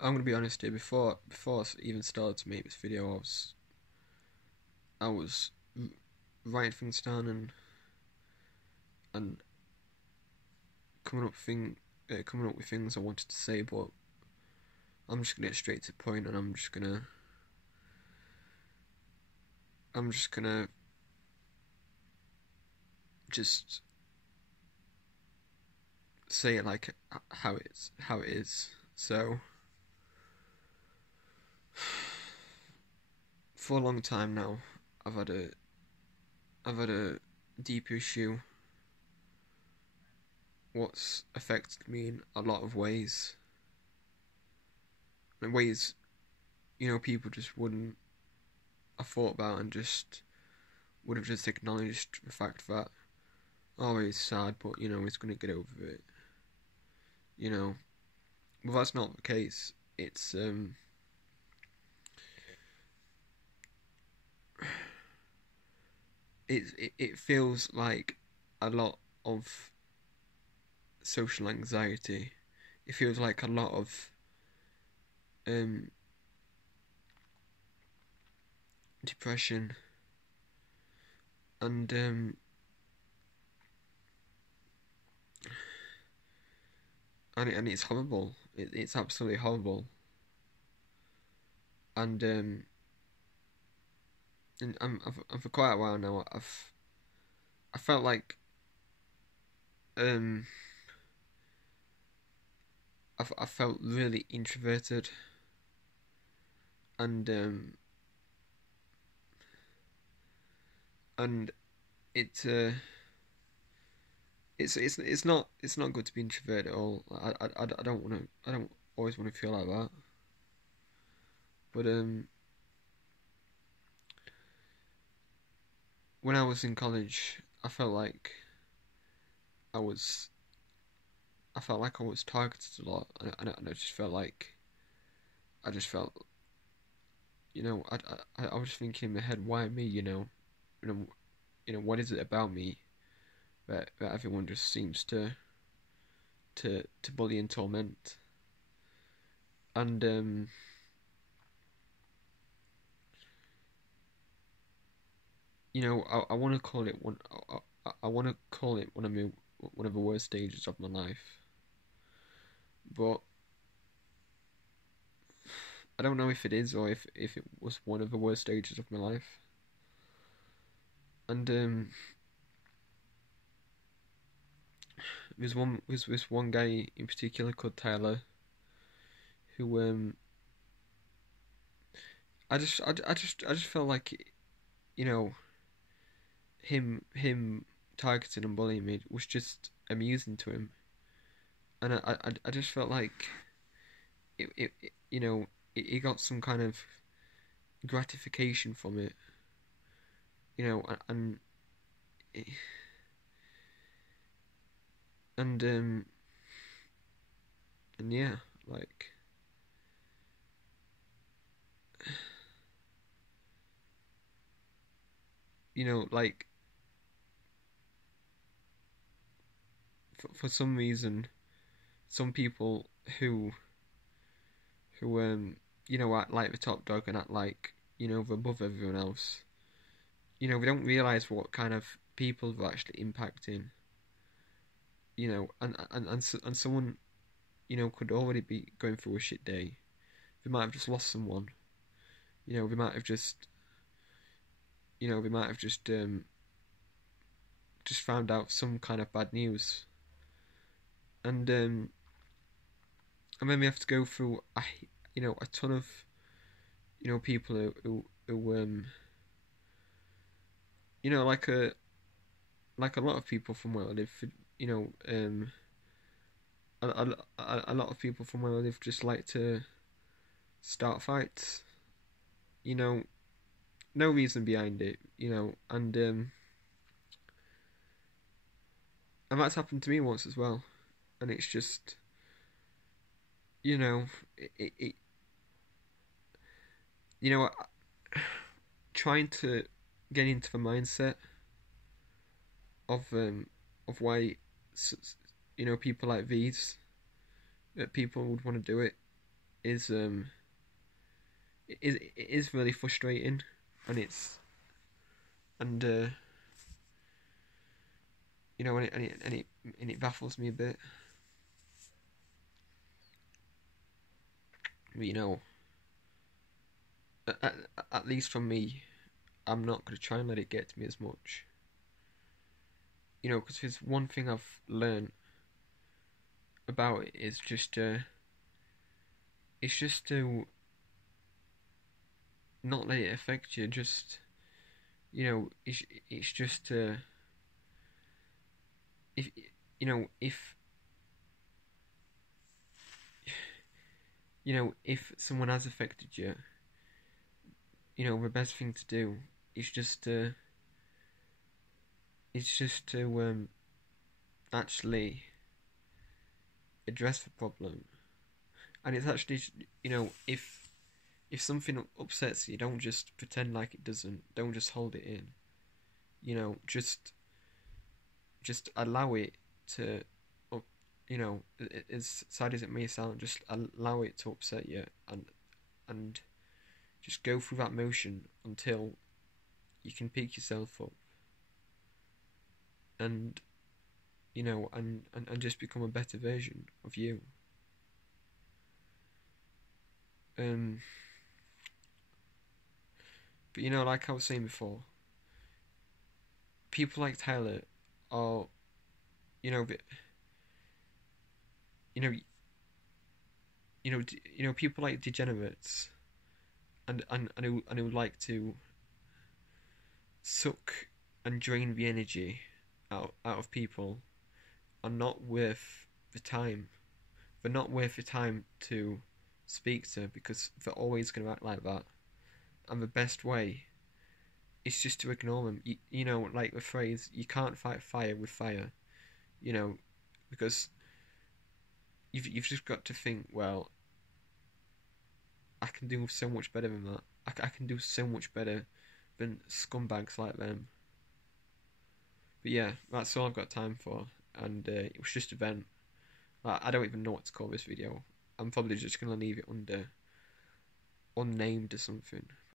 I'm gonna be honest here. Before I even started to make this video, I was writing things down and coming up coming up with things I wanted to say, but I'm just gonna get straight to the point, and I'm just gonna just say it like how it is. So for a long time now, I've had a I've had a deep issue what's affected me in a lot of ways. In ways, people just wouldn't have thought about and just would have just acknowledged the fact that, oh, he's sad, but, he's going to get over it. You know, but that's not the case. It feels like a lot of social anxiety. It feels like a lot of um, depression, and and it's horrible. It's absolutely horrible. And for quite a while now, I felt like um I felt really introverted, and it it's not good to be introverted at all. I don't want to, I don't always want to feel like that. But when I was in college, I was I felt like I was targeted a lot, and I just felt, I was thinking in my head, why me? You know, what is it about me that everyone just seems to bully and torment? And I want to call it I want to call it one of the worst stages of my life, but I don't know if it is, or if it was one of the worst stages of my life. And there's this one guy in particular called Tyler, who I just felt like, you know him targeting and bullying me was just amusing to him, and I just felt like it he got some kind of gratification from it, and and and yeah, like, like, for some reason, some people who act like the top dog and act like, they're above everyone else. We don't realize what kind of people they're actually impacting. And someone, could already be going through a shit day. They might have just lost someone. They might have just found out some kind of bad news, and then we have to go through a ton of people who like a lot of people from where I live, you know a lot of people from where I live just like to start fights. you know no reason behind it, and that's happened to me once as well. And it's just, you know it you know trying to get into the mindset of why people like these, that people would want to do it. is it is really frustrating, and and you know, and it baffles me a bit. But, you know, at, at least for me, I'm not gonna try and let it get to me as much. You know, because there's one thing I've learned about it is just it's just to not let it affect you. Just, you know, it's just if you know if someone has affected you, you know, the best thing to do is just to actually address the problem. And it's actually, you know, if something upsets you, don't just pretend like it doesn't. Don't just hold it in. You know, just allow it to, you know, as sad as it may sound, just allow it to upset you, and just go through that motion until you can pick yourself up, and you know, and just become a better version of you. Um, but you know, like I was saying before, people like Tyler are, you know, you know, people like degenerates, and who like to suck and drain the energy out of people are not worth the time. They're not worth the time to speak to, because they're always going to act like that. And the best way is just to ignore them. You know, like the phrase, you can't fight fire with fire, you know, because you've just got to think, well, I can do so much better than that. I can do so much better than scumbags like them. But yeah, that's all I've got time for. And it was just a vent. I don't even know what to call this video. I'm probably just going to leave it under unnamed or something.